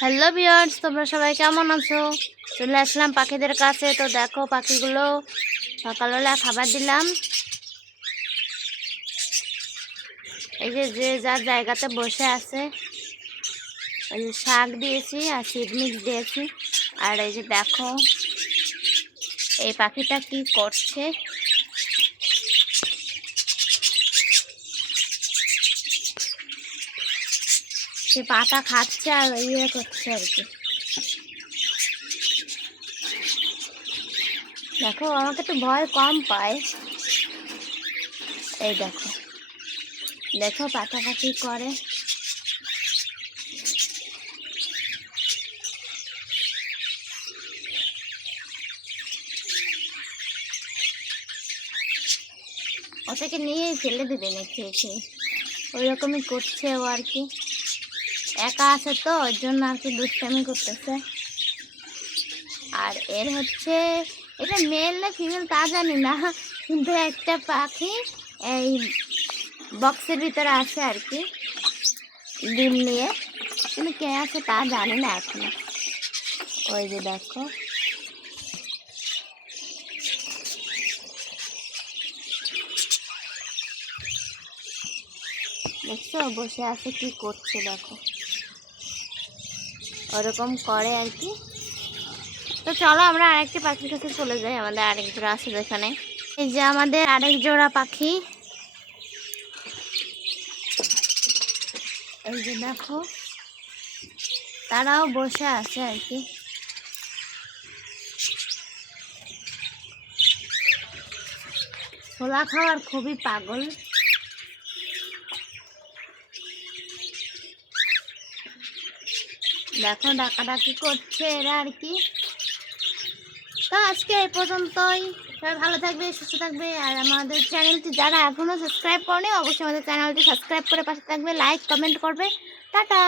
Hello viewers, তোমরা সবাই কেমন আছো? চলে আসলাম পাখিদের কাছে। তো দেখো, পাখিগুলো সকালবেলা খাবার দিলাম। এই যে যে যার জায়গাতে বসে আছে। ওই যে শাক দিয়েছি আর সিড মিক্স দিয়েছি। আর এই যে দেখো, এই পাখিটা কি করছে। সে পাতা খাচ্ছে আর ইয়ে করছে আর কি। দেখো, আমাকে তো ভয় কম পায়। এই দেখো দেখো পাতাটা কি করে। ওটাকে নিয়েই ফেলে দেবে না খেয়ে খেয়ে। ওই রকমই করছে ও আর কি। একা আছে তো, ওর জন্য আর কি দুষ্টামি করতেছে। আর এর হচ্ছে, এটা মেল না ফিমেল তা জানি না, কিন্তু একটা পাখি এই বক্সের ভিতরে আছে আর কি, ডিম নিয়ে। কিন্তু কে আছে তা জানি না এখনো। ওই যে দেখো, দেখছো বসে আছে কি করছে। দেখো ওরকম করে আর কি। তো চলো আমরা আরেকটি পাখির কাছে চলে যাই। আমাদের আরেক জোড়া আছে যেখানে। এই যে আমাদের আরেক জোড়া পাখি। এই যে দেখো, তারাও বসে আছে আর কি। ছোলা খাওয়ার খুবই পাগল। দেখো ডাকাডাকি করছে এরা আর কি। তো আজকে এই পর্যন্তই। সবাই ভালো থাকবে, সুস্থ থাকবে। আর আমাদের চ্যানেলটি যারা এখনো সাবস্ক্রাইব করেনি, অবশ্যই আমাদের চ্যানেলটি সাবস্ক্রাইব করে পাশে থাকবে, লাইক কমেন্ট করবে। টাটা।